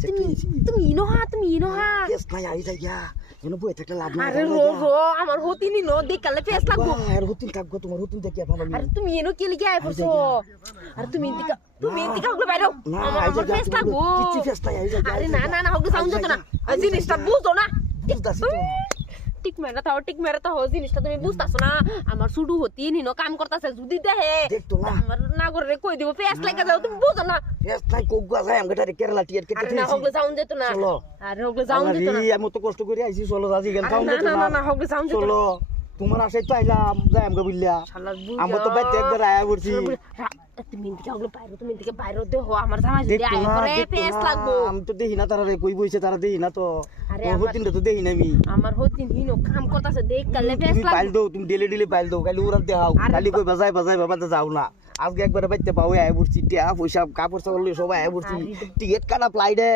তুমি ইনো হা ফেস নাই আই যাই গা যেন বই থাকলে লাভ নাই আরে রো আমার হতিনি নো দেখালে ফেস লাগবো আর হতিন থাকবো তোমার হতিন দেখি আপনার আরে তুমি ইনো কি লিখে আই পড়ছো আরে তুমি ইন্তিকা হগলে বাইরো না আমার ফেস লাগবো কিচ্ছু ফেস নাই আই যাই আরে না হগলে সাউন্ড যেত না জিনিসটা বুঝো না বুঝতাছি তো টিক মেরে তাও জিনিসটা তুমি বুঝতাছো না আমার শুরু হতি নিনো কাম করতেছে যদি দেহে দেখতো না আমার না করে কই দিব ফেস লাগা যাও তুমি বুঝো না ফেস নাই কোগা যায় আমগা তারে কেরালা টিকেট কেটে আরে না হগলে সাউন্ড যেত না চলো আরে হগলে সাউন্ড যেত না আমি তো কষ্ট করে আইছি চলো আজি গেল সাউন্ড যেত না হগলে সাউন্ড যেত না চলো তোমার আশাই তো আইলাম যাই আমগা বিল্লা শালা বুঝা আমরা তো বাইতে একবার আয়া পড়ছি তুমি ইন্তিকা হগলে বাইরে তুমি ইন্তিকা বাইরে দেহ আমার জামাই যদি আই করে ফেস লাগবো আমি তো দেখি না তারা কই বইছে তারা দেখি না তো আরে ওর হতিনটা তো দেখি না আমি আমার হতি নিনো কাম করতেছে দেখ কালে ফেস তুমি পাইল লাগবো দাও তুমি ডেলি পাইল দাও কালি ওরা দেখাও আরে কালি কই বাজাই বাবা তো যাও না আজকে একবার বাইতে পাও আয়া পড়ছি টিয়া পয়সা কাপড় চাপড় সবাই আয়া পড়ছি আরে টিকেট কাটা ফ্লাইটে